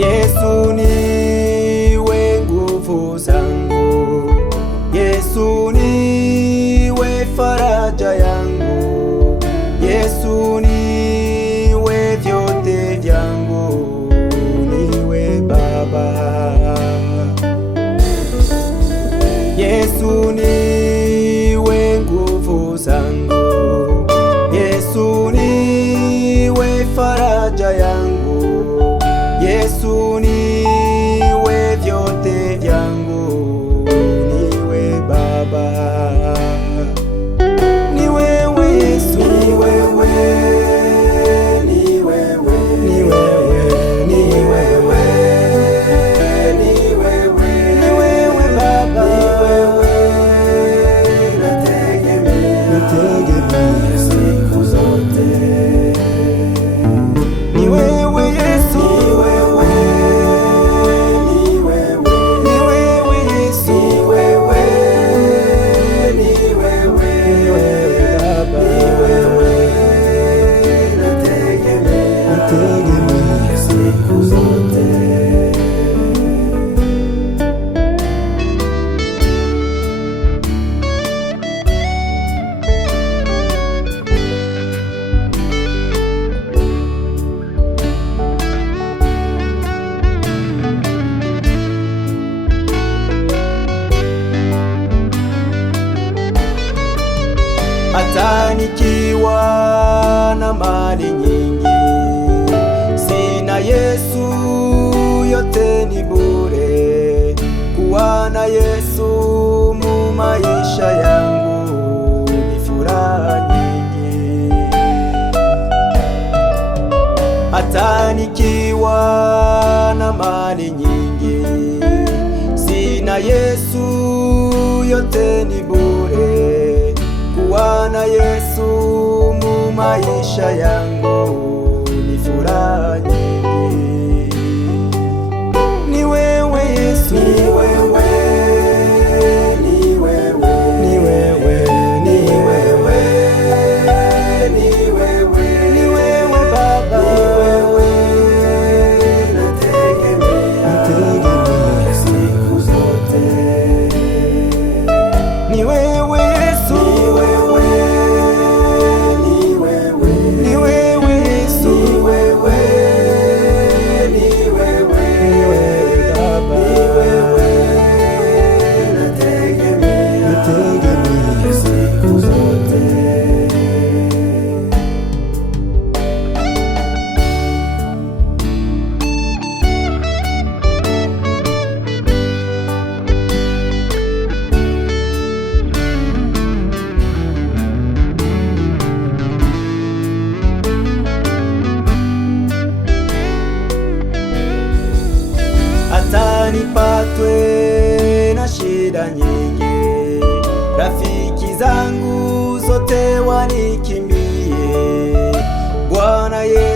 Yesu niwe nguvu zangu, Yesu niwe faraja yangu, Yesu niwe vyote vyangu, niwe Baba. Yesu niwe nguvu zangu, Yesu niwe faraja yangu, Yesu niwe vyote vyangu, niwe Baba. Ni wewe Yesu, ni wewe, ni wewe, ni wewe, ni wewe, ni wewe, ni wewe Baba, nategemea siku zote. Ni wewe Yesu, ni wewe, ni wewe, ni wewe Yesu, ni wewe, ni wewe, ni wewe Baba, ni wewe, nategemea siku zote. Hata nikiwa na mali nyingi, sina Yesu yote ni bure. Kuwa na Yesu mu maisha yangu ni furaha nyingi. Hata nikiwa na mali nyingi, sina Yesu yote ni bure. Kuwa na Yesu mu maisha yangu ni furaha nyingi. Ni wewe Yesu, ni wewe, ni wewe, ni wewe, ni wewe, ni wewe, ni wewe Baba, ni wewe, nategemea siku zote. Ni wewe Yesu, ni wewe, ni wewe, ni wewe Yesu, ni wewe, ni wewe, ni wewe Baba, ni wewe, nategemea siku zote. Hata nipatwe na shida nyingi, rafiki zangu zote wanikimbie, Bwana Yesu